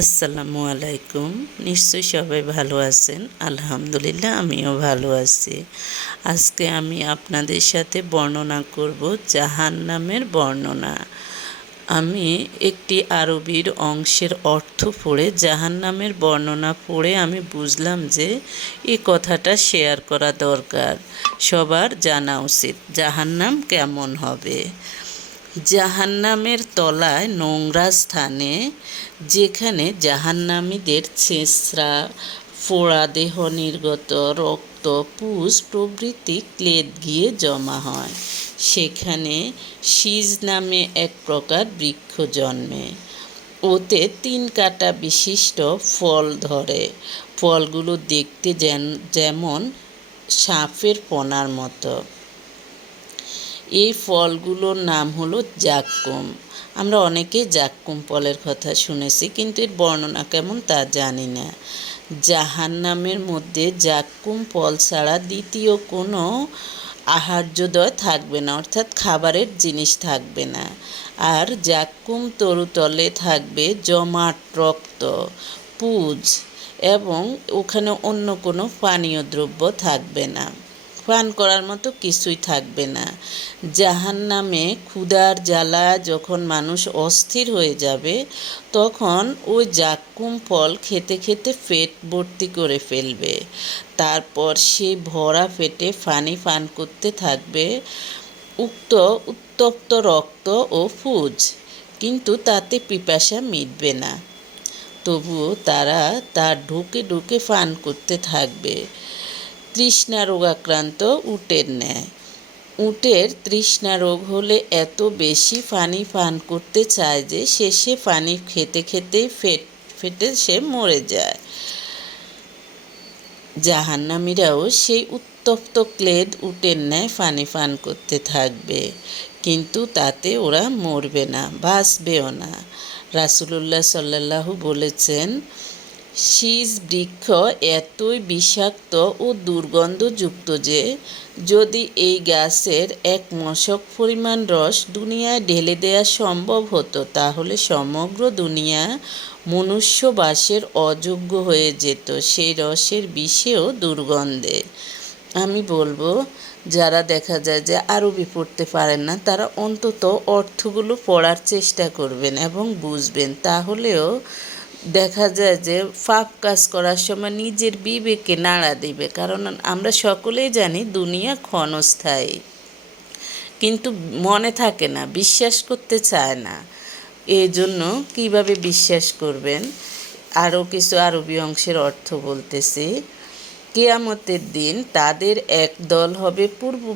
আসসালামু আলাইকুম। নিশ্চয়ই সবাই ভালো আছেন। আলহামদুলিল্লাহ আমিও ভালো আছি। আজকে আমি আপনাদের সাথে বর্ণনা করব জাহান্নামের বর্ণনা। আমি একটি আরবির অংশের অর্থ পড়ে জাহান্নামের বর্ণনা পড়ে আমি বুঝলাম যে এই কথাটা শেয়ার করা দরকার। সবার জানা উচিত জাহান্নাম কেমন হবে। জাহান্নামের তলায় নোংরা স্থানে, যেখানে জাহান্নামীদের ছেঁচড়া পোড়া দেহ নির্গত রক্ত পুষ প্রভৃতি ক্লেদ গিয়ে জমা হয়, সেখানে সিজ নামে এক প্রকার বৃক্ষ জন্মে। ওতে ৩ কাঁটা বিশিষ্ট ফল ধরে। ফলগুলো দেখতে যেমন সাপের পোনার মতো। এই ফলগুলোর নাম হলো জাক্কুম। আমরা অনেকেই জাক্কুম ফলের কথা শুনেছি, কিন্তু এর বর্ণনা কেমন তা জানি না। জাহান্নামের মধ্যে জাক্কুম ফল ছাড়া দ্বিতীয় কোনো আহার্যদ্রয় থাকবে না, অর্থাৎ খাবারের জিনিস থাকবে না। আর জাক্কুম তরুতলে থাকবে জমাট রক্ত, পুজ, এবং ওখানে অন্য কোনো পানীয় দ্রব্য থাকবে না, পান করার মতো কিছুই থাকবে না। জাহান্নামে ক্ষুধার জ্বালা যখন মানুষ অস্থির হয়ে যাবে, তখন ওই জাক্কুম ফল খেতে খেতে পেট ভর্তি করে ফেলবে। তারপর সে ভরা পেটে পানি পান করতে থাকবে, উত্তপ্ত রক্ত ও পুজ, কিন্তু তাতে পিপাসা মিটবে না। তবুও তারা তা ঢুকে ঢুকে পান করতে থাকবে। তৃষ্ণা রোগাক্রান্ত উটের ন্যায়। উটের তৃষ্ণা রোগ হলে এত বেশি পানি পান করতে চায় যে শেষে পানি খেতে খেতেই ফেটে সে মরে যায়। জাহান্নামীরাও সেই উত্তপ্ত ক্লেদ উটের ন্যায় পানি পান করতে থাকবে, কিন্তু তাতে ওরা মরবে না, বাঁচবেও না। রাসূলুল্লাহ সাল্লাল্লাহু বলেছেন, সিজ বৃক্ষ এতই বিষাক্ত ও দুর্গন্ধযুক্ত যে যদি এই গাছের ১ মশক পরিমাণ রস দুনিয়ায় ঢেলে দেওয়া সম্ভব হতো, তাহলে সমগ্র দুনিয়া মনুষ্যবাসের অযোগ্য হয়ে যেত, সেই রসের বিষেও দুর্গন্ধে। আমি বলবো, যারা দেখা যায় যে আরবি পড়তে পারেন না, তারা অন্তত অর্থগুলো পড়ার চেষ্টা করবেন এবং বুঝবেন। তাহলেও দেখা যায় যে পাপ কাজ করার সময় নিজের বিবেকে নাড়া দিবে, কারণ আমরা সকলেই জানি দুনিয়া ক্ষণস্থায়ী, কিন্তু মনে থাকে না, বিশ্বাস করতে চায় না। এই জন্য কীভাবে বিশ্বাস করবেন, আরও কিছু আরবি অংশের অর্থ বলতেছি। কিয়ামতের দিন তাদের এক দল হবে পূর্ববর্তী